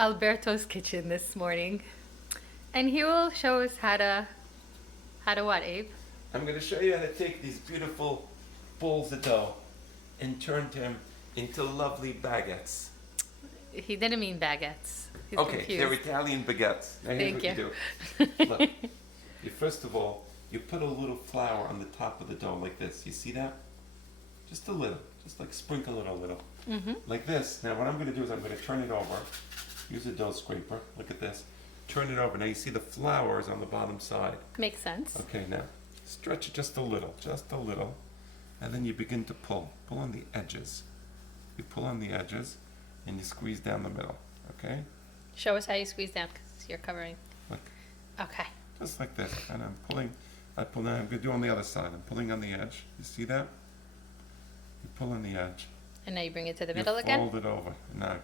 Alberto's kitchen this morning, and he will show us how to what, Abe? I'm going to show you how to take these beautiful balls of dough and turn them into lovely baguettes. He didn't mean baguettes. He's Okay, confused. they're Italian baguettes. Now here's Thank what you. you do. Look, first of all, you put a little flour on the top of the dough like this. You see that? Just a little. Just like sprinkle it a little. Mm-hmm. Like this. Now what I'm going to do is I'm going to turn it over. Use a dough scraper. Look at this. Turn it over. Now you see the flour is on the bottom side. Makes sense. Okay, now stretch it just a little. And then you begin to pull. Pull on the edges. You pull on the edges and you squeeze down the middle. Okay? Show us how you squeeze down because you're covering. Look. Okay. Just like this. And I'm pulling. I pull now. I'm going to do on the other side. I'm pulling on the edge. You see that? You pull on the edge. And now you bring it to the You middle again? fold it over. Now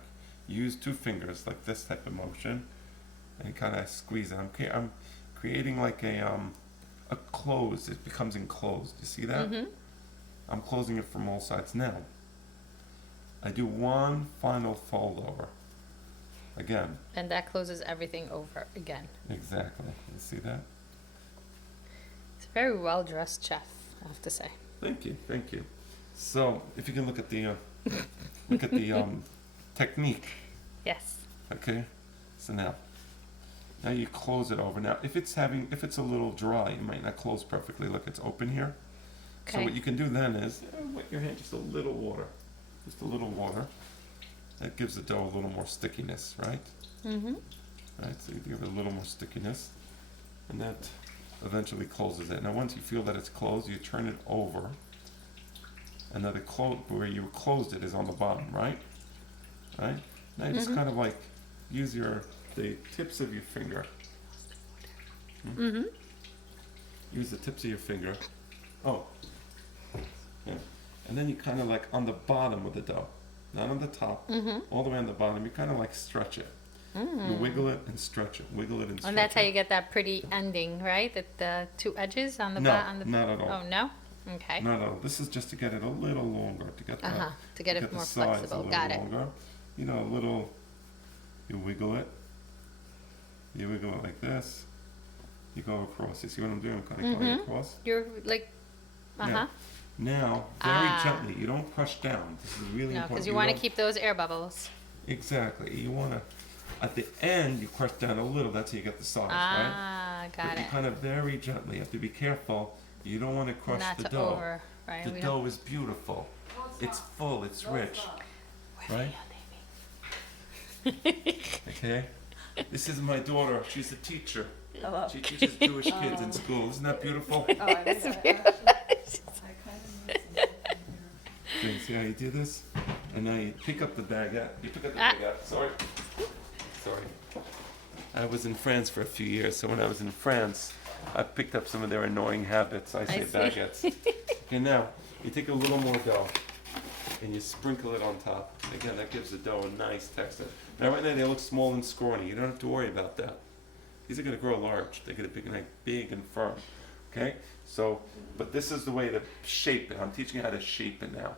use 2 fingers like this type of motion and kind of squeeze it. I'm creating like a close. It becomes enclosed. You see that? Mm-hmm. I'm closing it from all sides. Now I do one final fold over. Again. And that closes everything over again. Exactly. You see that? It's a very well dressed chef, I have to say. Thank you. Thank you. So if you can look at the technique. Yes. Okay. So now you close it over. Now if it's a little dry, it might not close perfectly. Look, it's open here. So Okay. what you can do then is wet your hand just a little water. Just a little water. That gives the dough a little more stickiness, right? Mm-hmm. Right, so you give it a little more stickiness, and that eventually closes it. Now once you feel that it's closed, you turn it over, and then where you closed it is on the bottom, right? Right? Now you just kind of like use the tips of your finger. Mm-hmm. Use the tips of your finger. Oh. Yeah. And then you kind of like on the bottom of the dough, not on the top, all the way on the bottom, you kind of like stretch it. You wiggle it and stretch it, wiggle it and stretch it. And that's how you get that pretty ending, right? The 2 edges on the No, on the. not at all. Oh no. Okay. Not at all. This is just to get it a little longer, to get To get it the more sides flexible. a little Got it. longer. You know, a little. You wiggle it. You wiggle it like this. You go across. You see what I'm doing? I'm kind of going across. You're like. Yeah. Now, very gently. You don't crush down. This is really No, important. because you want to keep those air bubbles. Exactly. You want to. At the end, you crush down a little. That's how you get the sauce, right? Got But it. you kind of very gently. You have to be careful. You don't want to crush Not the to dough. over, right? The We dough is beautiful. It's full. It's rich. Right? Okay? This is my daughter. She's a teacher. Hello. She teaches Jewish kids in school. Isn't that beautiful? Okay, see how you do this? And now you pick up the baguette. You pick up the baguette. Sorry. I was in France for a few years, so when I was in France, I picked up some of their annoying habits. I say see. baguettes. Okay, now you take a little more dough and you sprinkle it on top. Again, that gives the dough a nice texture. Now right now they look small and scrawny. You don't have to worry about that. These are going to grow large. They're going to be big and firm. Okay? So, but this is the way to shape it. I'm teaching you how to shape it now.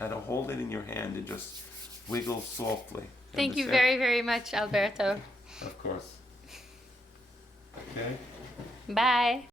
How to hold it in your hand and just wiggle softly. Thank you Understand? very, very much, Alberto. Of course. Okay? Bye.